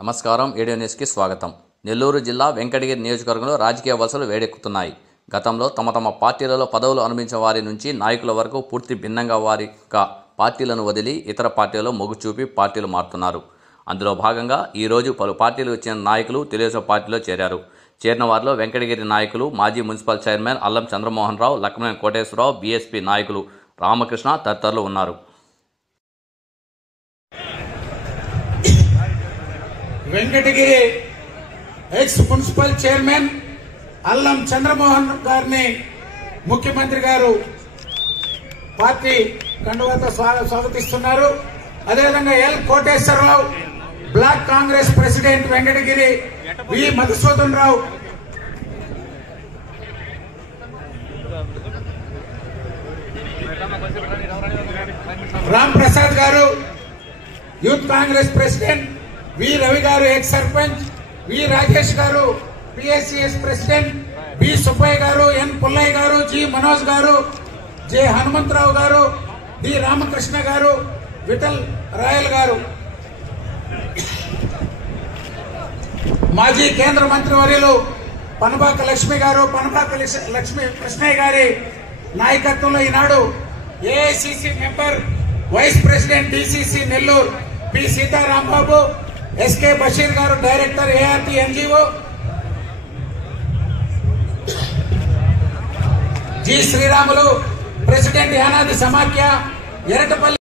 నమస్కారం. ఏడియో న్యూస్కి స్వాగతం. నెల్లూరు జిల్లా వెంకటగిరి నియోజకవర్గంలో రాజకీయ వలసలు వేడెక్కుతున్నాయి. గతంలో తమ పార్టీలలో పదవులు అనుభవించిన వారి నుంచి నాయకుల వరకు పూర్తి భిన్నంగా వారి పార్టీలను వదిలి ఇతర పార్టీలలో మొగ్గు చూపి పార్టీలు మారుతున్నారు. అందులో భాగంగా ఈరోజు పలు పార్టీలు వచ్చిన నాయకులు తెలుగుదేశం పార్టీలో చేరారు. చేరిన వారిలో వెంకటగిరి నాయకులు మాజీ మున్సిపల్ చైర్మన్ అల్లం చంద్రమోహన్ రావు, లక్ష్మణ్ కోటేశ్వరరావు, బీఎస్పీ నాయకులు రామకృష్ణ తదితరులు ఉన్నారు. వెంకటగిరి ఎక్స్ మున్సిపల్ చైర్మన్ అల్లం చంద్రమోహన్ గారిని ముఖ్యమంత్రి గారు పార్టీ కండువాతో స్వాగతిస్తున్నారు. అదేవిధంగా L Koteswararao, block Congress president Venkatagiri V Madhusudan Rao, Ram Prasad garu, youth Congress president V Ravi garu, ex sarpanch వి రాజేష్ గారు, పిఎస్సిఎస్ ప్రెసిడెంట్ బి సుబ్బయ్య గారు, ఎన్ పుల్లయ్య గారు, జి మనోజ్ గారు, జె హనుమంతరావు గారు, డి రామకృష్ణ గారు, విఠల్ రాయల్ గారు, మాజీ కేంద్ర మంత్రి వర్యులు పనబాక లక్ష్మి గారు, పనబాక లక్ష్మి కృష్ణయ్య గారి నాయకత్వంలో ఈనాడు AICC member vice president DCC Nellore P Seetharambabu, SK Basheer garu, director ART NGO, G Sriramulu, president Yanadi సమాఖ్య, ఎరటపల్లి